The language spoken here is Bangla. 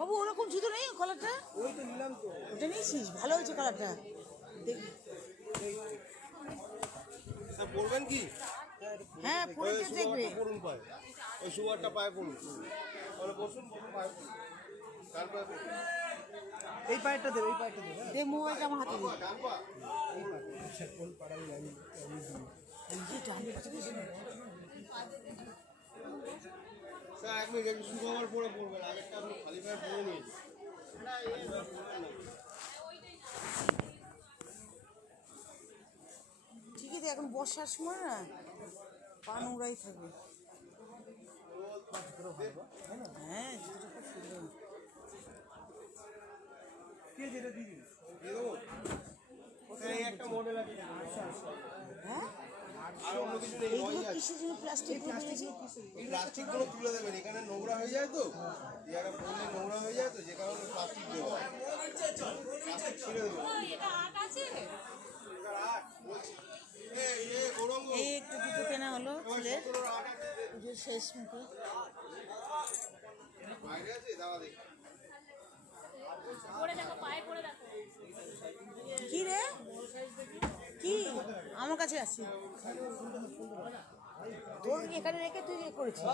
বাবু ওরকম জুতো নেই কালারটা? ওই তো নিলাম তো। ওটা নিয়েছিস? ভালো হয়েছে কালারটা। দেখি। স্যার পড়বেন কি? হ্যাঁ পরে কে দেখবে? পড়ুন পায়, ওই সুগারটা পায়ে পড়ুন, তাহলে বসুন পায়ে পড়ুন। তারপর এই পায়েরটা দেবে, এই পায়েরটা দেবে। দে মোবাইলটা আমার হাতে দে। ডান পা। এই পায়েরটা কোন পাড়াই আমি এই যে ডানে কাছে গেছে না। স্যার এক মিনিট একটু সুখবর পরে পড়বেন, আগেরটা আপনি খালি পায়ে পড়ে নিয়েছেন। ঠিকই তো, এখন বর্ষার সময় না পা নোংরাই থাকবে। হ্যাঁ জুতোটা খুব সুন্দর। কে যেটা দিয়ে দিন। দিয়ে দেবো? স্যার এই একটা মডেল আছে, হ্যাঁ আর অন্য কিছু নেই, এইগুলো নয়ই আছে। কিসের জন্য প্লাস্টিক এই প্লাস্টিকগুলো তুলে দেবেন, এখানে নোংরা হয়ে যায় তো, জায়গাটা পড়লে নোংরা হয়ে যায় তো, যে কারণে প্লাস্টিক দেওয়া হয়। প্লাস্টিক ছিঁড়ে দেবো। এই একটু জুতো কেনা হলো ছেলের পুজোর শেষ মুখে। বাইরে আছে দাওয়া দেখি। কি রে কি আমার কাছে আছে তোর এখানে রেখে তুই করেছিস?